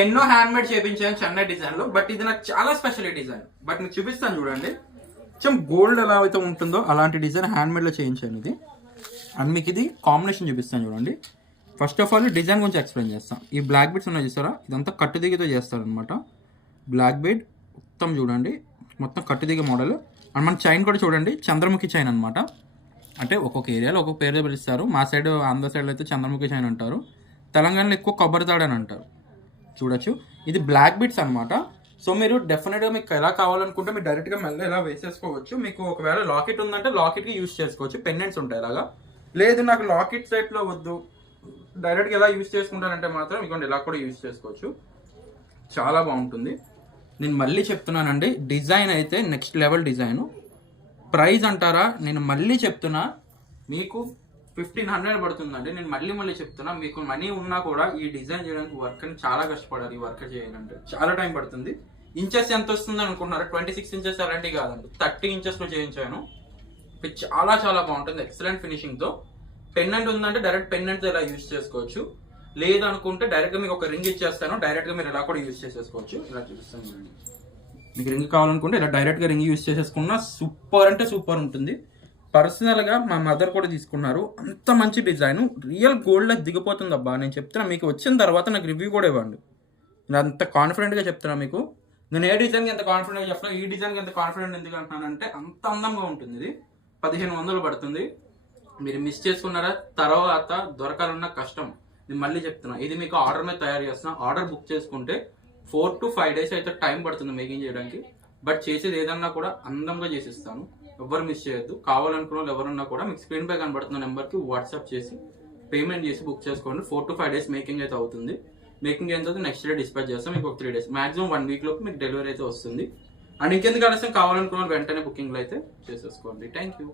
ఎన్నో hand made చేయించాను Chennai design లో, బట్ ఇది నాకు చాలా స్పెషల్ డిజైన్. బట్ మీకు చూపిస్తాను చూడండి, కొంచెం గోల్డ్ ఎలా అయితే ఉంటుందో అలాంటి డిజైన్ హ్యాండ్ మేడ్ లో చేయించాను ఇది. అండ్ మీకు ఇది కాంబినేషన్ చూపిస్తాను చూడండి. ఫస్ట్ ఆఫ్ ఆల్ డిజైన్ గురించి ఎక్స్ప్లెయిన్ చేస్తాను. ఈ బ్లాక్ బీడ్స్ ఉన్నాయి చూసారా, ఇదంతా కట్టుదిగితో చేస్తారనమాట. బ్లాక్ బీడ్ మొత్తం చూడండి, మొత్తం కట్టుదిగ మోడల్. అండ్ మన చైన్ కూడా చూడండి, చంద్రముఖి చైన్ అనమాట. అంటే ఒక్కొక్క ఏరియాలో ఒక్కొక్క పేరు పిలుస్తారు. మా సైడ్ ఆంధ్ర సైడ్లో అయితే చంద్రముఖి చైన్ అంటారు, తెలంగాణలో ఎక్కువ కొబ్బరి తాడు అని అంటారు. చూడొచ్చు, ఇది బ్లాక్ బీడ్స్ అనమాట. సో మీరు డెఫినెట్గా మీకు ఎలా కావాలనుకుంటే మీరు డైరెక్ట్గా మెల్ల ఎలా వేసేసుకోవచ్చు. మీకు ఒకవేళ లాకెట్ ఉందంటే లాకెట్కి యూజ్ చేసుకోవచ్చు, పెండెంట్స్ ఉంటాయి ఇలాగా. లేదు నాకు లాకెట్ సెట్లో వద్దు, డైరెక్ట్గా ఎలా యూజ్ చేసుకుంటానంటే మాత్రం ఇదిగోండి ఇలా కూడా యూజ్ చేసుకోవచ్చు. చాలా బాగుంటుంది. నేను మళ్ళీ చెప్తున్నానండి, డిజైన్ అయితే నెక్స్ట్ లెవెల్ డిజైన్. ప్రైస్ అంటారా, నేను మళ్ళీ చెప్తున్నా మీకు 1500 పడుతుందండి. నేను మళ్ళీ చెప్తున్నా, మీకు మనీ ఉన్నా కూడా ఈ డిజైన్ చేయడానికి వర్క్ అని చాలా కష్టపడాలి. ఈ వర్క్ చేయాలంటే చాలా టైం పడుతుంది. ఇంచెస్ ఎంత వస్తుంది అనుకుంటున్నారు? 26 ఇంచెస్ అలాంటివి కాదండి, 30 ఇంచెస్లో చేయించాను. చాలా చాలా బాగుంటుంది, ఎక్సలెంట్ ఫినిషింగ్తో. పెన్నెంట్ ఉందంటే డైరెక్ట్ పెన్నెంట్తో ఇలా యూజ్ చేసుకోవచ్చు. లేదనుకుంటే డైరెక్ట్గా మీకు ఒక రింగ్ ఇచ్చేస్తాను, డైరెక్ట్గా మీరు ఇలా కూడా యూజ్ చేసేసుకోవచ్చు. ఇలా చూపిస్తాను చూడండి. మీకు రింగ్ కావాలనుకుంటే ఇలా డైరెక్ట్గా రింగ్ యూజ్ చేసేసుకున్నా సూపర్ అంటే సూపర్ ఉంటుంది. పర్సనల్గా మా మదర్ కూడా తీసుకున్నారు. అంత మంచి డిజైన్, రియల్ గోల్డ్లో దిగిపోతుంది అబ్బా. నేను చెప్తున్నా, మీకు వచ్చిన తర్వాత నాకు రివ్యూ కూడా ఇవ్వండి. నేను అంత కాన్ఫిడెంట్గా చెప్తున్నా మీకు. నేను ఏ డిజైన్కి ఎంత కాన్ఫిడెంట్గా చెప్తున్నా, ఈ డిజైన్కి ఎంత కాన్ఫిడెంట్ ఎందుకు అంటున్నానంటే అంత అందంగా ఉంటుంది. ఇది 1500 పడుతుంది. మీరు మిస్ చేసుకున్నారా తర్వాత దొరకాలన్న కష్టం. నేను మళ్ళీ చెప్తున్నా, ఇది మీకు ఆర్డర్ మీద తయారు చేస్తున్నా. ఆర్డర్ బుక్ చేసుకుంటే 4 to 5 days అయితే టైం పడుతుంది మేకింగ్ చేయడానికి. బట్ చేసేది ఏదన్నా కూడా అందంగా చేసిస్తాను, ఎవరు మిస్ చేయొద్దు. కావాలనుకున్న వాళ్ళు ఎవరన్నా కూడా మీకు స్క్రీన్ పై కనబడుతున్న నెంబర్కి వాట్సాప్ చేసి పేమెంట్ చేసి బుక్ చేసుకోండి. 4 to 5 days మేకింగ్ అయితే అవుతుంది. మేకింగ్ అయిన తర్వాత నెక్స్ట్ డే డిస్పాచ్ చేస్తాం. మీకు ఒక 3 days, మాక్సిమం 1 week లోపు మీకు డెలివరీ అయితే వస్తుంది. అండ్ ఇంకెందుకు ఆలస్యం, కావాలనుకున్న వాళ్ళు వెంటనే బుకింగ్లో అయితే చేసేసుకోండి. Thank you.